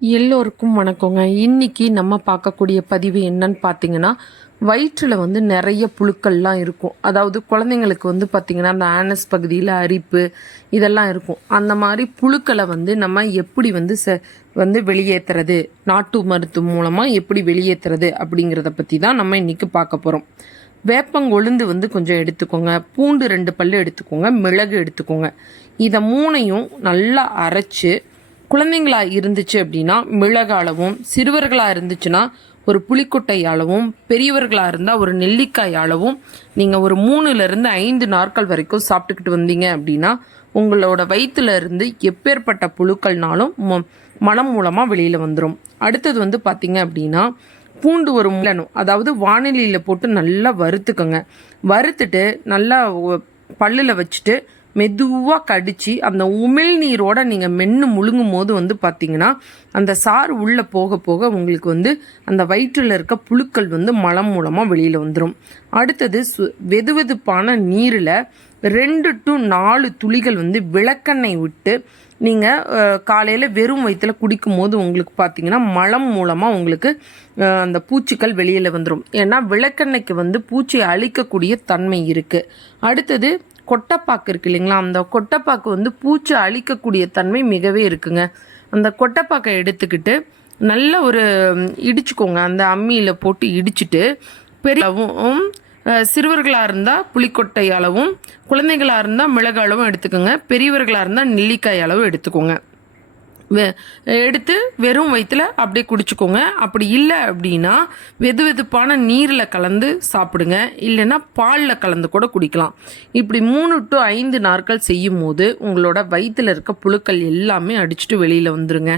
எல்லோருக்கும் வணக்கங்க. இன்னைக்கு நம்ம பார்க்கக்கூடிய பதிவு என்னன்னு பார்த்தீங்கன்னா, வயிற்றில் நிறைய புழுக்கள்லாம் இருக்கும். அதாவது குழந்தைங்களுக்கு பார்த்தீங்கன்னா அந்த ஆனஸ் பகுதியில் அரிப்பு இதெல்லாம் இருக்கும். அந்த மாதிரி புழுக்களை நம்ம எப்படி வெளியேற்றுறது, நாட்டு மருத்துவம் மூலமாக எப்படி வெளியேற்றுறது அப்படிங்கிறத பற்றி தான் நம்ம இன்னைக்கு பார்க்க போகிறோம். வேப்பங்கொழுந்து கொஞ்சம் எடுத்துக்கோங்க, பூண்டு 2 பல்லு எடுத்துக்கோங்க, மிளகு எடுத்துக்கோங்க. இதை 3ஐயும் நல்லா அரைச்சி, குழந்தைங்களாக இருந்துச்சு அப்படின்னா மிளகு அளவும், சிறுவர்களாக இருந்துச்சுன்னா ஒரு புளிக்கொட்டை அளவும், பெரியவர்களாக இருந்தால் ஒரு நெல்லிக்காய் அளவும் நீங்கள் ஒரு 3லிருந்து 5 நாட்கள் வரைக்கும் சாப்பிட்டுக்கிட்டு வந்தீங்க அப்படின்னா உங்களோட வயிற்றுல இருந்து எப்பேற்பட்ட புழுக்கள்னாலும் மலம் மூலமாக வெளியில் வந்துடும். அடுத்தது பார்த்தீங்க அப்படின்னா பூண்டு ஒரு முள்ளணும், அதாவது வானிலையில் போட்டு நல்லா வறுத்துக்கோங்க. வறுத்துட்டு நல்லா பல்லில் வச்சுட்டு மெதுவாக கடித்து அந்த உமிழ்நீரோடு நீங்கள் மென்று முழுங்கும் போது பார்த்தீங்கன்னா அந்த சாறு உள்ளே போக போக உங்களுக்கு அந்த வயிற்றில் இருக்க புழுக்கள் மலம் மூலமாக வெளியில் வந்துடும். அடுத்தது வெதுவெதுப்பான நீரில் 2 to 4 துளிகள் விளக்கெண்ணெய் விட்டு நீங்கள் காலையில் வெறும் வயிற்றில் குடிக்கும் போது உங்களுக்கு பார்த்தீங்கன்னா மலம் மூலமாக உங்களுக்கு அந்த பூச்சிகள் வெளியில் வந்துடும். ஏன்னா விளக்கெண்ணெய்க்கு பூச்சியை அழிக்கக்கூடிய தன்மை இருக்குது. அடுத்தது கொட்டைப்பாக்கு இருக்குது இல்லைங்களா, அந்த கொட்டைப்பாக்கு பூச்சி அழிக்கக்கூடிய தன்மை மிகவே இருக்குங்க. அந்த கொட்டைப்பாக்கை எடுத்துக்கிட்டு நல்ல ஒரு இடிச்சுக்கோங்க. அந்த அம்மியில் போட்டு இடிச்சுட்டு பெரியவும், சிறுவர்களாக இருந்தால் புளிக்கொட்டை அளவும், குழந்தைகளாக இருந்தால் மிளகு அளவும் எடுத்துக்கோங்க. பெரியவர்களாக இருந்தால் நெல்லிக்காய் அளவு எடுத்துக்கோங்க. எடுத்து வெறும் வயிற்றில் அப்படியே குடிச்சுக்கோங்க. அப்படி இல்லை அப்படின்னா வெதுவெதுப்பான நீரில் கலந்து சாப்பிடுங்க, இல்லைன்னா பாலில் கலந்து கூட குடிக்கலாம். இப்படி 3 to 5 நாட்கள் செய்யும் போது உங்களோட வயிற்றில் இருக்க புழுக்கள் எல்லாமே அடிச்சுட்டு வெளியில் வந்துருங்க.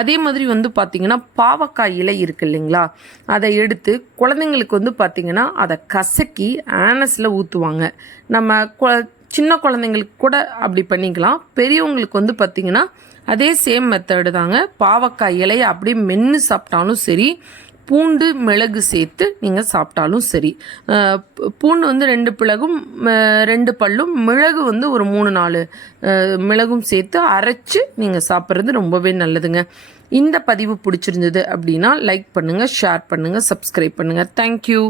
அதே மாதிரி பார்த்திங்கன்னா பாவக்காய் இலை இருக்குது இல்லைங்களா, அதை எடுத்து குழந்தைங்களுக்கு பார்த்திங்கன்னா அதை கசக்கி ஆனஸில் ஊற்றுவாங்க. நம்ம சின்ன குழந்தைங்களுக்கு கூட அப்படி பண்ணிக்கலாம். பெரியவங்களுக்கு பார்த்திங்கன்னா அதே சேம் மெத்தடு தாங்க. பாவக்காய் இலையை அப்படியே மென்று சாப்பிட்டாலும் சரி, பூண்டு மிளகு சேர்த்து நீங்கள் சாப்பிட்டாலும் சரி. பூண்டு 2 பல்லும், மிளகு ஒரு 3-4 மிளகும் சேர்த்து அரைச்சி நீங்கள் சாப்பிட்றது ரொம்பவே நல்லதுங்க. இந்த பதிவு பிடிச்சிருந்தது அப்படின்னா லைக் பண்ணுங்கள், ஷேர் பண்ணுங்கள், சப்ஸ்கிரைப் பண்ணுங்கள். தேங்க்யூ.